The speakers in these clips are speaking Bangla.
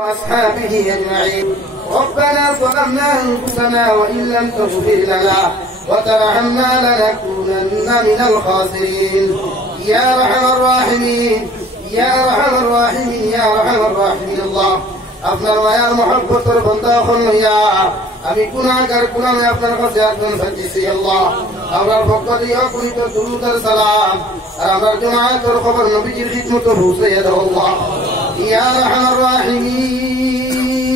وأصحابه أجمعين. ربنا ظلمنا أنفسنا وإن لم تغفر لنا وترحمنا لنكونن من الخاسرين. يا أرحم الراحمين يا أرحم الراحمين يا أرحم الراحمين الله আপনার মায়ার মহব্বতের বান্দা হন ইয়া আমি গুনাহগার গুনাহে আপনার কাছে আবেদন করতেছি আল্লাহ আমরার পক্ষ দিয়ে অগণিত দুরূদ আর সালাম আর আমার জামাতের খবর নবীজির খিদমত পৌঁছাইয়া দাও আল্লাহ ইয়া আরহামার রাহিমিন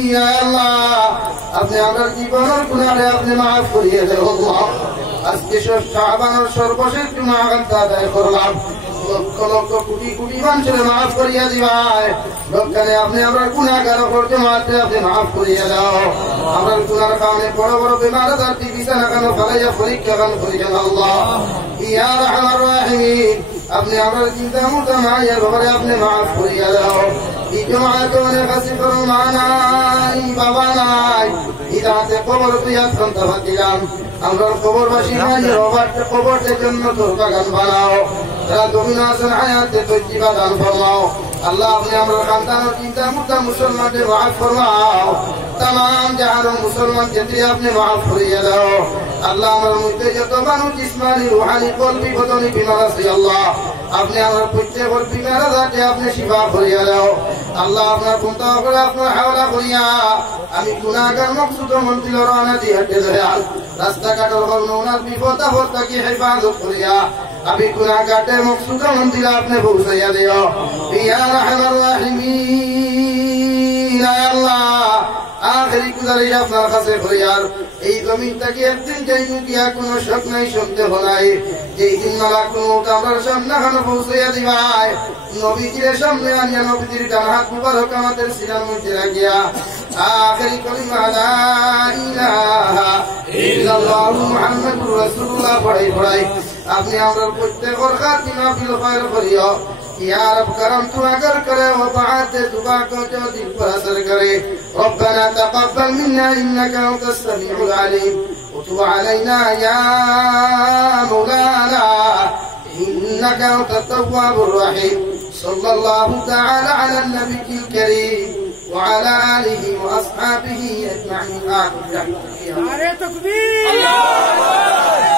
ইয়া আল্লাহ আপনি আমার জীবনের গুনাহে আপনি maaf করিয়ে দাও আল্লাহ আজকে শাবানের সর্বশেষ জুমা আদায় করলাম লক্ষ লক্ষ কোটি কোটি মানুষের maaf করিয়া দিবাই লোকখানে আপনি আমার গুনাহগার করতে মারতে আপনি maaf করিয়া দাও আমার গুনার কারণে বড় বড় বেমার আজারটি বিছানা কেন ফালাইয়া পরীক্ষা কেন করিয়া আল্লাহ ইয়া আরহামার রাহিমিন আপনি আমার চিন্তা মুর্দা মায়ের ব্যাপারে আপনি maaf করিয়া দাও এই জমায়েতে অনেক কাছে কোনো মা নাই বাবা নাই ইরাতে কবর তুইয়া সন্তান দিলাম আমরা কবরবাসী মায়ের কবরের জন্য তোর বাগান বানাও যারা জমিন আছেন হায়াতে তৈবা দান ফরমাও আল্লাহ আপনি আমরা সন্তানের চিন্তা মুর্দা মুসলমানদের maaf ফরমাও तमाम জাহানের মুসলমান ক্ষেত্রে আপনি maaf করিয়া দাও আল্লাহ আমার মধ্যে যত মানুষ জিসমানি রূহানি কলবি বদনি বিমার আছে আল্লাহ আপনি আমার প্রত্যেকের বিমার আজারকে আপনি শিফা করিয়া দাও আল্লাহ আপনার কুনতা করে আপনার হাওলা করিয়া আমি গুনাহগার মকসুদ মন্দির রানা দিয়ে হাঁটে যাই রাস্তাঘাটের ওনার বিপদ আপদ থেকে হেফাজত করিয়া আমি গুনাহগারের মকসুদ মন্দির আপনি পৌঁছাইয়া দিও ইয়া আরহামার রাহিমিন ইয়া আল্লাহ আখেরি গুজারিশ আপনার কাছে হইয়ার এই জমিনটাকে একদিন যাইমু গিয়া কোনো শক নাই সন্দেহ নাই যেই দিন মালাকুল আমার সামনে খানো পৌঁছাইয়া দিবাই নবীজির সামনে আনিয়া নবীজির ডান হাত মুবারক আমাদের সিনার মধ্যে রাখিয়া আখেরি কলিমা লা ইলাহা ইল্লাল্লাহু মুহাম্মাদুর রাসূলুল্লাহ পড়াই আপনি আমরা প্রত্যেকের খাতিমা বিল খায়র করিও या रब करम तू अगर करे वो बात दुआ को जो दिल पर असर करे रब्बना तक़ब्बल मिन्ना इन्नका अंतस समीउल अलीम वतुब अलैना या मौलाना इन्नका अंतत तव्वाबुर रहीम सल्लल्लाहु तआला अला नबील करीम وعلى آله وأصحابه أجمعين آمين. नारे तकबीर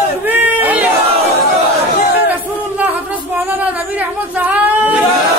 तकबीर रसूलुल्लाह हज़रत मौलाना नबी रहमत साहब